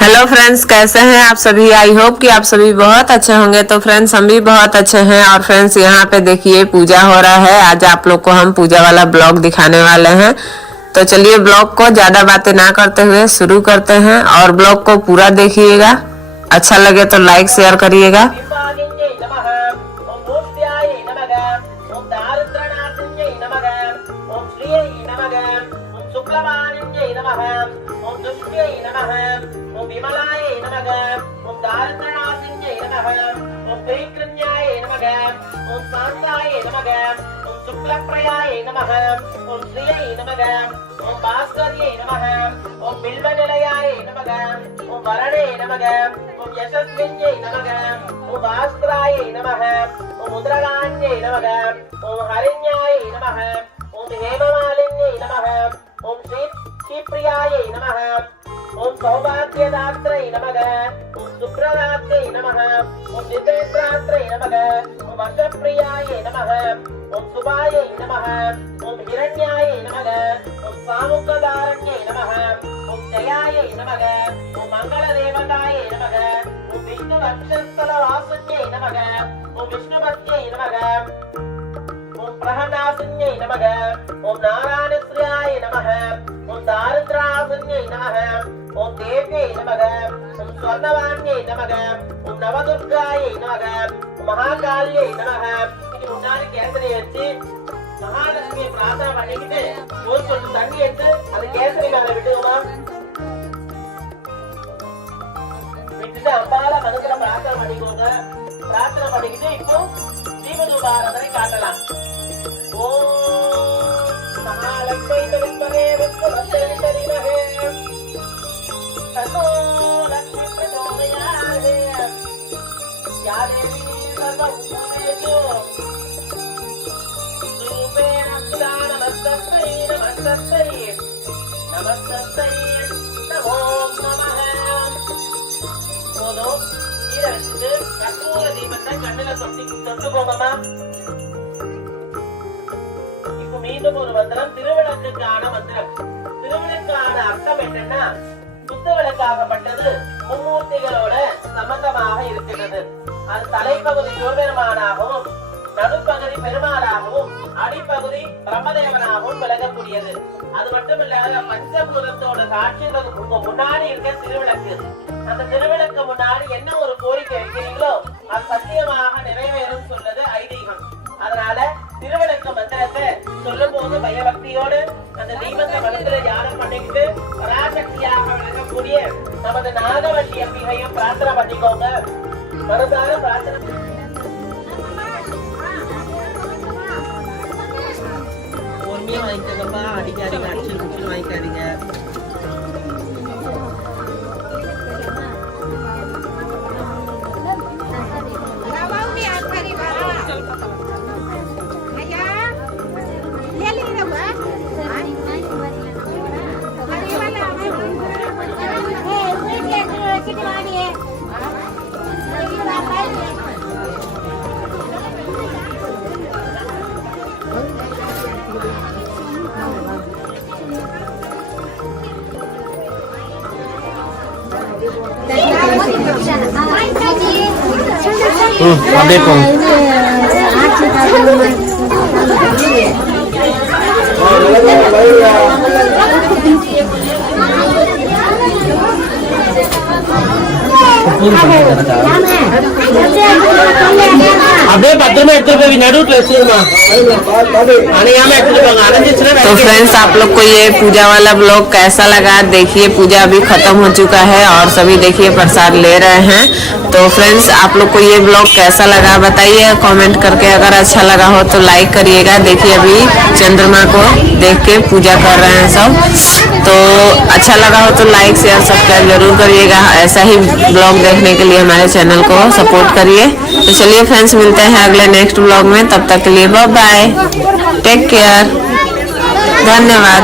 Hello friends, कैसे हैं आप सभी। आई होप कि आप सभी बहुत अच्छे होंगे। तो फ्रेंड्स, हम भी बहुत अच्छे हैं। और फ्रेंड्स, यहाँ पे देखिए पूजा हो रहा है। आज आप लोग को हम पूजा वाला ब्लॉग दिखाने वाले हैं। तो चलिए ब्लॉग को ज्यादा बातें ना करते हुए शुरू करते हैं और ब्लॉग को पूरा देखिएगा। अच्छा लगे तो लाइक शेयर करिएगा। ओम सौभाग्यदात्रै नमः ओम सुप्रदात्रै नमः ओम नितेत्रात्रै नमः ओम वर्षप्रियायै नमः ओम सुभायै नमः ओम हिरण्यायै नमः ओम सामुखदारण्यै नमः ओम जयायै नमः ओम मंगलदेवतायै नमः ओम विष्णुवक्षस्थलवासिन्यै नमः ओम विष्णुपत्यै नमः ओम प्रहनासिन्यै नमः ओम नारायणश्रियाय नमः ओम दारिद्रासिन्यै नमः ओम देव्यै नमः ओम स्वर्णवाण्यै नमः ओम नवदुर्गायै नमः ओम महाकाल्यै नमः இது முன்னாடி கேசரி வச்சு மகாலட்சுமி பிரார்த்தனை பண்ணிக்கிட்டு ஒரு சொட்டு தண்ணி எடுத்து அது கேசரி மேல விட்டுவோமா விட்டுட்டு அம்பால மனசுல பிரார்த்தனை பண்ணிக்கோங்க. பிரார்த்தனை பண்ணிக்கிட்டு இப்போ தீபதூபாராதனை காட்டலாம். ஓம் மகாலட்சுமி வித்மஹே வித்மஹே தரிமஹே தன்னோ லக்ஷ்மி பிரச்சோதயாத். யா தேவி சர்வபூதேஷு ரூபேண சதா நமஸ்தஸ்மை நமஸ்தஸ்மை நமஸ்தஸ்மை நமோ நமः. போதும். கீழே வச்சுட்டு கற்பூர தீபத்தை கண்ணுல தொட்டு போங்கம்மா. இப்ப மீண்டும் ஒரு மந்திரம், திருவிளக்குக்கான மந்திரம். திருவிளக்கான அர்த்தம் என்னன்னா, குத்துவிளக்காகப்பட்டது மும்மூர்த்திகளோட சம்பந்தமாக இருக்கிறது. அது தலைப்பகுதி சிவபெருமானாகவும் நடுப்பகுதி பெருமாளாகவும் அடிப்பகுதி பிரம்மதேவனாகவும் விளங்கக்கூடியது. அது மட்டும் இல்லாத பஞ்சபூதத்தோட காட்சிகளுக்கு முன்னாடி இருக்க திருவிளக்கு. அந்த திருவிளக்கு முன்னாடி என்ன ஒரு கோரிக்கை வைக்கிறீங்களோ அது சத்தியமாக நிறைவேறும் சொல்றது ஐதீகம். அதனால திருவிளக்கு மந்திரத்தை சொல்லும் போது பயபக்தியோடு அந்த தீபத்தை மனசுல தியானம் பண்ணிக்கிட்டு பராசக்தியாக விளங்கக்கூடிய நமது நாகவல்லி அம்பிகையும் பிரார்த்தனை பண்ணிக்கோங்க. மனசார பிரார்த்தனை பொறுமையா வாங்கிக்கோங்கப்பா. அடிக்காதீங்க, அடிச்சு குடிச்சு வாங்கிக்காதீங்க. அப்படியே போங்க. அப்படியே பத்திரமா எடுத்துட்டு போய் நடுவுல வச்சிருமா, அணையாம எடுத்துட்டு போங்க. तो फ्रेंड्स, आप लोग को ये पूजा वाला ब्लॉग कैसा लगा? देखिए पूजा अभी खत्म हो चुका है और सभी देखिए प्रसाद ले रहे हैं। तो फ्रेंड्स, आप लोग को ये ब्लॉग कैसा लगा बताइए कमेंट करके। अगर अच्छा लगा हो तो लाइक करिएगा। देखिए अभी चंद्रमा को देख के पूजा कर रहे हैं सब। तो अच्छा लगा हो तो लाइक शेयर सब्सक्राइब जरूर करिएगा। ऐसा ही ब्लॉग देखने के लिए हमारे चैनल को सपोर्ट करिए। तो चलिए फ्रेंड्स, मिलते हैं अगले नेक्स्ट ब्लॉग में। तब तक के लिए बाय बाय, टेक केयर, धन्यवाद।